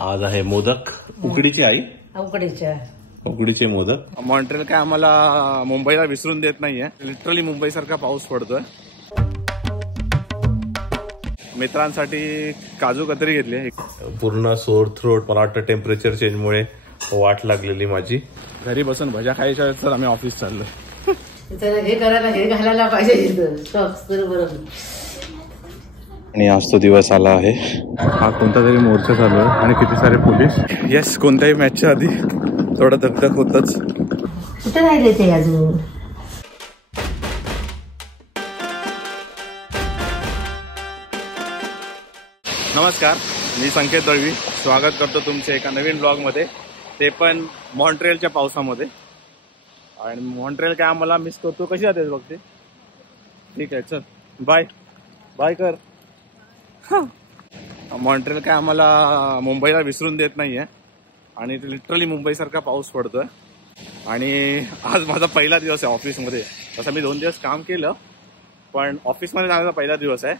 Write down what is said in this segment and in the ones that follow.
आज आहे मोदक उकडीची आई उकडीचे मोदक। मॉन्ट्रियल काय आम्हाला मुंबईला विसरून देत नाहीये, लिटरली मुंबई सारखा पाऊस पडतोय। मित्रांसाठी काजू कतरी घेतली, पूर्ण सोर थ्रोट, मला वाटतं टेम्परेचर चेंजमुळे वाट लागलेली माझी। घरी बसून भज्या खायच्या तर आम्ही ऑफिस चाललोय। हे करायला हे घालायला पाहिजे आणि आज तो दिवस आला आहे। हा कोणता तरी मोर्चा चालू आहे आणि किती सारे पोलीस। येस, कोणत्याही मॅचच्या आधी थोडं धगधग होतच। कुठे राहिले ते अजून? नमस्कार, मी संकेत दळवी, स्वागत करतो तुमचे एका नवीन ब्लॉग मध्ये, ते पण मॉन्ट्रियलच्या पावसामध्ये। आणि मॉन्ट्रियल काय आम्हाला मिस करतो। कशी जाते बघते? ठीक आहे, चल बाय बाय कर। मॉन्ट्रियल काय आम्हाला मुंबईला विसरून देत नाहीये आणि लिटरली मुंबई सारखा पाऊस पडतोय। आणि आज माझा पहिला दिवस आहे ऑफिसमध्ये। तसं मी 2 दिवस काम केलं, पण ऑफिसमध्ये जाण्याचा पहिला दिवस आहे।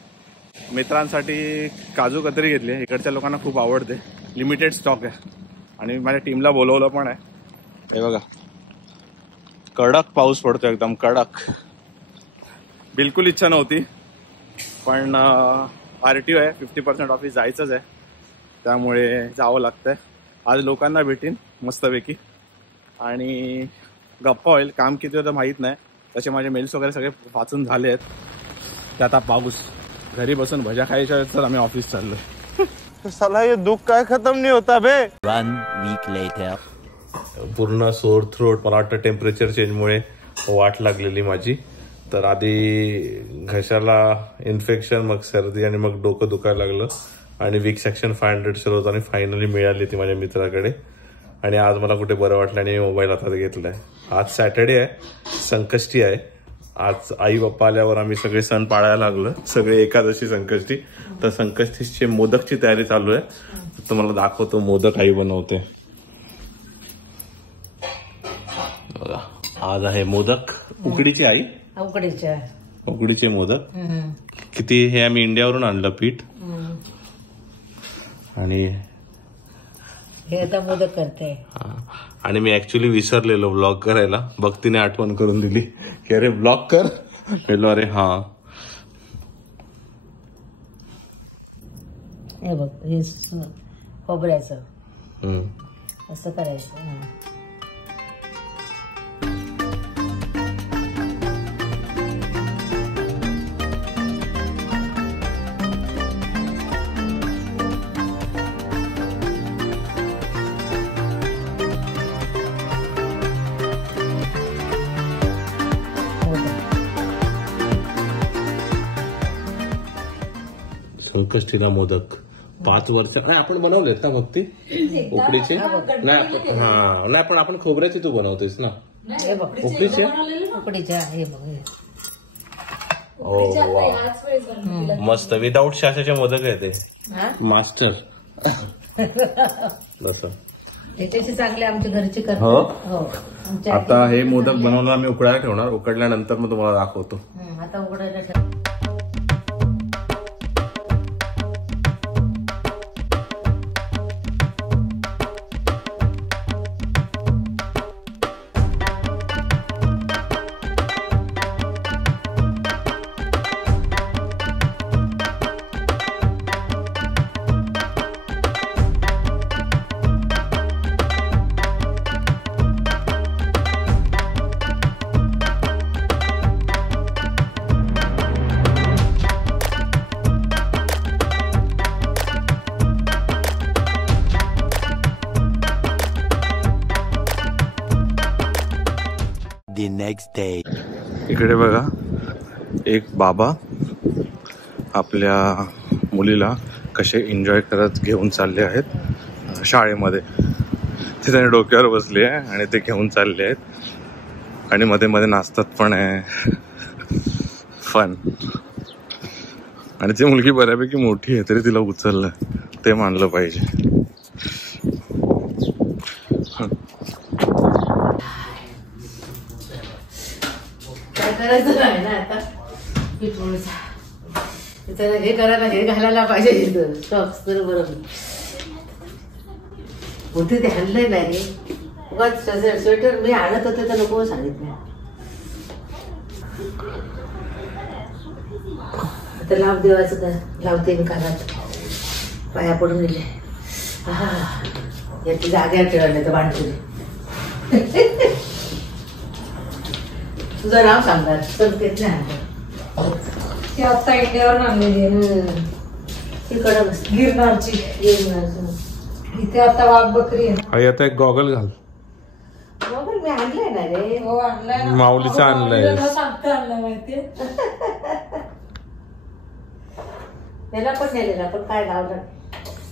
मित्रांसाठी काजू कतरी घेतली, इकडच्या लोकांना खूप आवडते, लिमिटेड स्टॉक आहे आणि माझ्या टीमला बोलवलं पण आहे। हे बघा, कडक पाऊस पडतो, एकदम कडक। बिलकुल इच्छा नव्हती, पण RTO आहे, 50% ऑफिस जायचंच आहे, त्यामुळे जावं लागतंय। आज लोकांना भेटीन मस्तपैकी आणि गप्पा होईल। काम किती होतं माहीत नाही, तसे माझे मेल्स वगैरे सगळे वाचून झाले आहेत। ते आता पाऊस, घरी बसून भज्या खायच्या तर आम्ही ऑफिस चाललोय। साला हे दुःख काय खतम नाही होता बे। 1 week later. पूर्ण सोर थ्रोट, मला वाटतं टेम्परेचर चेंजमुळे वाट लागलेली माझी। तर आधी घशाला इन्फेक्शन, मग सर्दी आणि मग डोकं दुखायला लागलं आणि विक्स ॲक्शन 500 सुरू होतं आणि फायनली मिळाली ती माझ्या मित्राकडे। आणि आज मला कुठे बरं वाटलं आणि मी मोबाईल हातात घेतलाय। आज सॅटर्डे आहे, संकष्टी आहे। आज आई बाप्पा आल्यावर आम्ही सगळे सण पाळायला लागलो, सगळे एकादशी संकष्टी। तर संकष्टीची मोदकची तयारी चालू आहे, तुम्हाला दाखवतो मोदक आई बनवते। आज आहे मोदक उकडीची आई उकडीचे मोदक। किती हे आम्ही इंडियावरून आणलं पीठ आणि हे आता मोदक करते। आणि मी ऍक्च्युली विसरलेलो ब्लॉग करायला, भक्तीने आठवण करून दिली की अरे ब्लॉग कर। बोललो अरे हा, हे बघ, हे खोबऱ्याचं असं करायचं। संकष्टीला मोदक 5 वर्ष नाही आपण बनवलेत ना भक्ती उकडीचे? नाही पण आपण खोबऱ्याचे तू बनवतेस ना उकडीचे? उकडीच्या हे बघ, मस्त विदाऊट शासाचे मोदक आहे ते, मास्टर। त्याच्याशी चांगले आमच्या घरचे करतात। हो, आता हे मोदक बनवलं आम्ही उकडायला ठेवणार, उकडल्यानंतर मग तुम्हाला दाखवतो। आता उकडायला The next day. इकडे बघा, एक बाबा आपल्या मुलीला कसे एन्जॉय करत घेऊन चालले आहेत शाळेमध्ये। ते त्याने डोक्यावर बसले आहे आणि ते घेऊन चालले आहेत आणि मध्ये मध्ये नाचतात पण आहे, फन। आणि ती मुलगी बऱ्यापैकी मोठी आहे तरी तिला उचललं, ते मानलं पाहिजे। करायचं नाही ना आता, हे करायला हे घालायला पाहिजे, स्टॉक्स बरोबर। होते ते हल्लंय नाही रे. उगाच स्वेटर मी आणत होते तर नको सांगितलं. आता लाभ देवाचं का लावते मी कानात. पाया पडून गेले. याची जाग्यावर ठेवले तर भांडते. तुझं नाव सांगणार संकेत नाही. ती आता इंडियावर आणलेली आहे. तिकडं बस गिरणारची. इथे आता वाघ बकरी आहे. आई आता एक गॉगल घाल. मोबाईल मी आणलाय ना रे. हो आणलाय ना. माऊलीचा आणलाय. सांगते आणलाय माहितीये. त्याला पण नेलेला पण काय लावलं.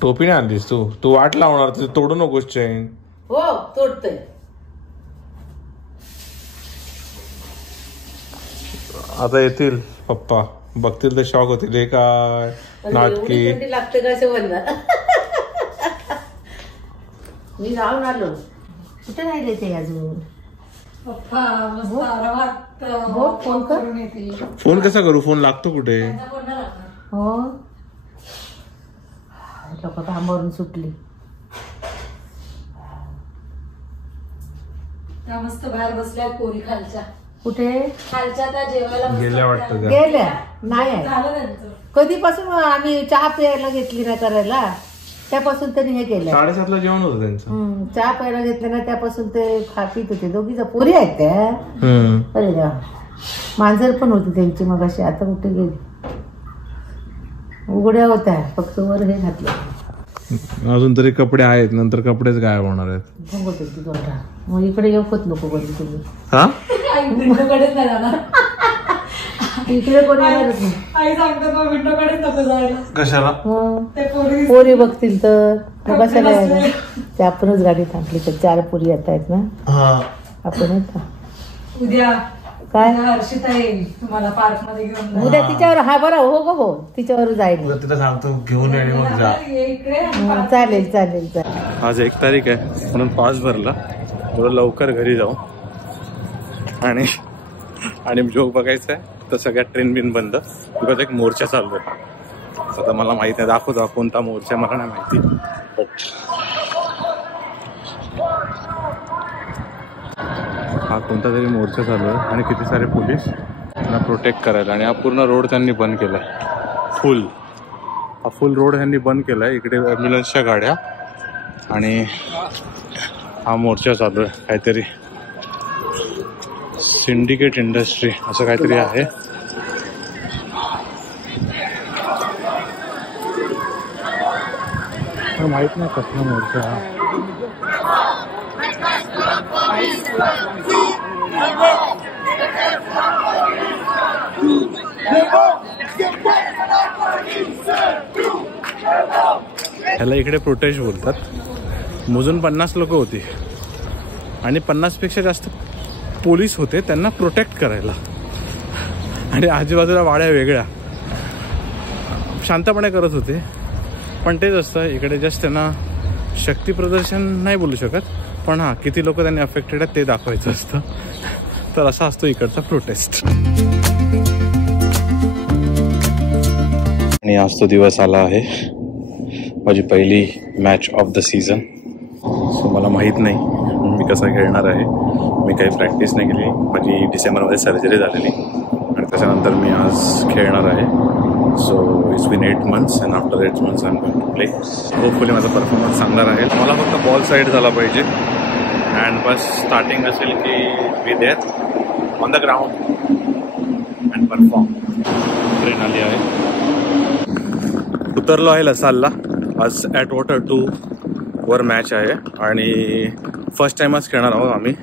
टोपी नाही आणलीस तू. तू वाट लावणार तुझं तोडू नकोस चैन. हो तोडतोय. आता येतील पप्पा बघतील तर शॉक होतील. हे काय नाटकी. थंडी लागते का असं म्हणणार. मी जाऊन आलो. कुठे राहिले ते अजून. पप्पा मस्त आरामात हो, फोन कर. करून येतील. फोन कसा करू. फोन लागतो कुठे. त्यांचा फोन नाही लागणार. हो लोक कामावरून सुटली. त्या मस्त बाहेर बसल्या पोरी खालच्या. कुठे खालच्या त्या जेवायला बसल्या. गेल्या वाटतं त्या. गेल्या नाही आहे. झालं त्यांचं. कधीपासून आम्ही चहा प्यायला घेतली ना करायला त्यापासून त्यांनी हे केलं. 7:30ला जेवण होतं त्यांचं. चहा प्यायला घेतलं ना त्यापासून ते पित होते. दोघीचा पोरी आहेत त्या. अरे देवा. मांजर पण होती त्यांची मग अशी. आता कुठे गेली. उघड्या होत्या फक्त वर हे घातलं. अजून तरी कपडे आहेत. नंतर कपडेच गायब होणार आहेत. बघत होती दोघा. मग इकडे येऊच नको बोलली तुम्ही. हा आई विंडोकडेच नाही जाणार. इकडे कोणी येणारच नाही. आई सांगतात मग विंडोकडेच नको जायला. कशाला. ते पोरी पोरी बघतील तर मग कशाला यायला. ते आपणच गाडी थांबली तर 4 पोरी येत आहेत ना. आपण येत उद्या काय हर्षिता येईल तुम्हाला पार्क मध्ये घेऊन जाईल. उद्या तिच्यावर. हा बरं हो गो हो तिच्यावर जाईल. तिला सांगतो घेऊन येणे मग जा. इकडे चालेल चालेल चालेल. आज 1 तारीख आहे म्हणून पास भरला. थोडं लवकर घरी जाऊ. आणि जोक बघायचा आहे तर सगळ्या ट्रेन बिन बंद. बिकॉज एक मोर्चा चालू आहे. आता मला माहिती नाही. दाखवतो कोणता मोर्चा मला नाही माहिती. हा कोणता तरी मोर्चा चालू आहे आणि किती सारे पोलीस त्यांना प्रोटेक्ट करायला. आणि हा पूर्ण रोड त्यांनी बंद केलाय. हा फुल रोड त्यांनी बंद केलाय. इकडे ॲम्ब्युलन्सच्या गाड्या आणि हा मोर्चा चालू आहे. काहीतरी सिंडिकेट इंडस्ट्री असं काहीतरी आहे. माहित नाही कसला मोर्चा हा. ह्याला इकडे प्रोटेस्ट बोलतात. मोजून 50 लोक होती आणि 50पेक्षा जास्त पोलीस होते त्यांना प्रोटेक्ट करायला. आणि आजूबाजूला वाड्या वेगळ्या शांतपणे करत होते. पण तेच असतं इकडे जस्ट त्यांना शक्ती प्रदर्शन नाही बोलू शकत. पण हा किती लोक त्यांनी अफेक्टेड आहेत ते दाखवायचं असतं. तर असा असतो इकडचा प्रोटेस्ट. आणि आज तो दिवस आला आहे. माझी पहिली match of the season. So मला माहीत नाही मी कसा खेळणार आहे. मी काही प्रॅक्टिस नाही केली. माझी डिसेंबरमध्ये सर्जरी झालेली आणि त्याच्यानंतर मी आज खेळणार आहे. So it's been 8 months and after 8 months I am going to play. Hopefully माझा परफॉर्मन्स चांगला राहील. मला फक्त बॉल साईड झाला पाहिजे अँड बस स्टार्टिंग असेल की be there on the ground and perform. Train आली आहे. उतरलो आहे लसालला. आज ॲट वॉटर 2 वर मॅच आहे आणि फर्स्ट टाइमच खेळणार आहोत आम्ही.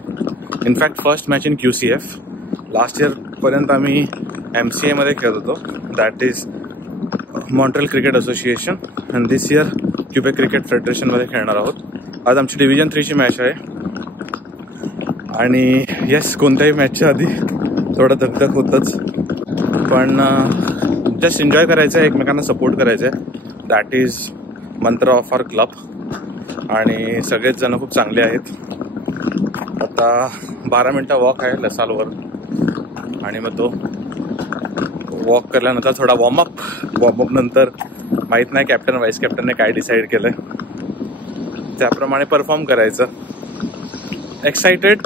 In fact first match in QCF. Last इयरपर्यंत आम्ही MCAमध्ये खेळत होतो. That is Montreal cricket association. And this year Quebec cricket फेडरेशनमध्ये खेळणार आहोत. आज आमची डिव्हिजन 3ची मॅच आहे. आणि येस कोणत्याही मॅचच्या आधी थोडं धगधग होतंच. पण जस्ट एन्जॉय करायचं आहे. एकमेकांना सपोर्ट करायचं आहे. दॅट इज मंत्र ऑफ आवर क्लब. आणि सगळेच जण खूप चांगले आहेत. आता 12 मिनटं वॉक आहे लसालवर आणि मग तो वॉक केल्यानंतर थोडा वॉर्मअप नंतर माहीत नाही कॅप्टन व्हाईस कॅप्टनने काय डिसाईड केलंय. त्याप्रमाणे परफॉर्म करायचं. Excited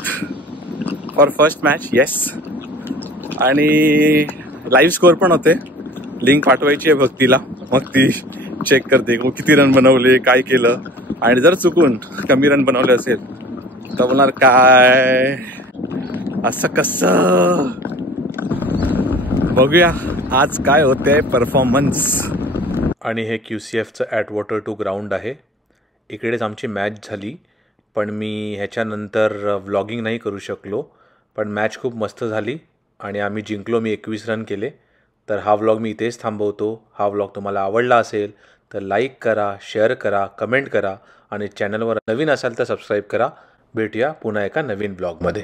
for first match. Yes. आणि लाईव्ह स्कोअर पण होते. लिंक पाठवायची आहे भक्तीला, मग ती चेक करते किती रन बनवले, काय केलं. आणि जर चुकून कमी रन बनवले असेल तर बोलणार काय असं कसं. बघूया आज काय होतंय परफॉर्मन्स. आणि हे QCFचं ॲटवॉटर टू ग्राउंड आहे. इकडेच आमची मॅच झाली, पण मी ह्याच्यानंतर व्लॉगिंग नाही करू शकलो. पण मॅच खूप मस्त झाली आणि आम्ही जिंकलो. मी 21 रन केले. तर हा व्लॉग मी इथेच थांबवतो. हा व्लॉग तुम्हाला आवडला असेल तर लाईक करा, शेअर करा, कमेंट करा आणि चॅनलवर नवीन असाल तर सबस्क्राईब करा. भेटूया पुन्हा एका नवीन ब्लॉगमध्ये.